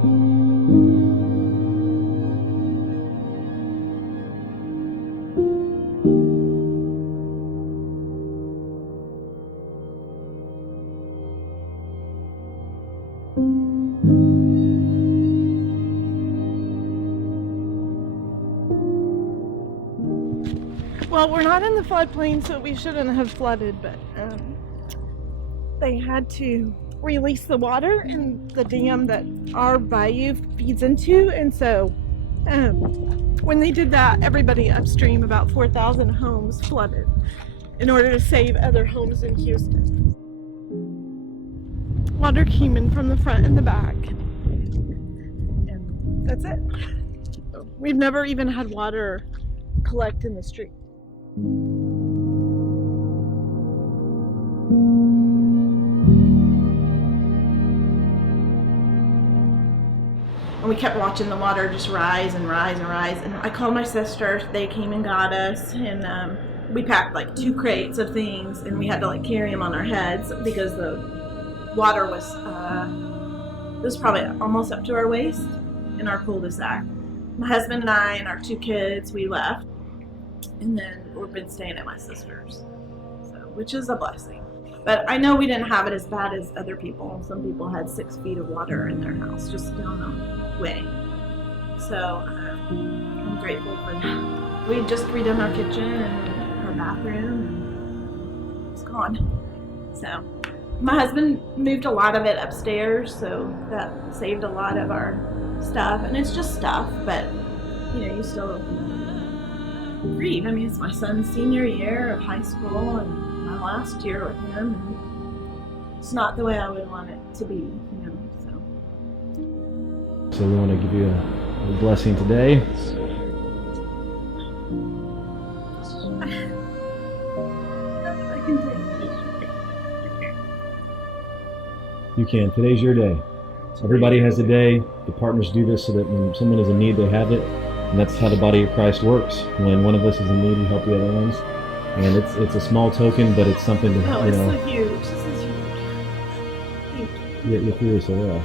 Well, we're not in the floodplain, so we shouldn't have flooded, but they had to release the water in the dam that our bayou feeds into, and so when they did that, everybody upstream, about 4,000 homes, flooded in order to save other homes in Houston. Water came in from the front and the back, and that's it. We've never even had water collect in the street. And we kept watching the water just rise and rise and rise. And I called my sisters. They came and got us, and we packed like 2 crates of things, and we had to like carry them on our heads because the water was it was probably almost up to our waist in our cul-de-sac. My husband and I and our 2 kids, we left, and then we've been staying at my sister's, so, which is a blessing. But I know we didn't have it as bad as other people. Some people had 6 feet of water in their house just down the way. So I'm grateful for that. We just redone our kitchen and our bathroom, and it's gone. So my husband moved a lot of it upstairs, so that saved a lot of our stuff. And it's just stuff, but you know, you still grieve. I mean, it's my son's senior year of high school and my last year with him, and it's not the way I would want it to be, you know. So we want to give you a blessing today. I can take it. You can. Today's your day. Everybody has a day. The partners do this so that when someone is in need, they have it. And that's how the body of Christ works. When one of us is in need, we help the other ones. And it's a small token, but it's something to, Oh, you know. it's so huge. This is huge. Thank you. You're curious, so well.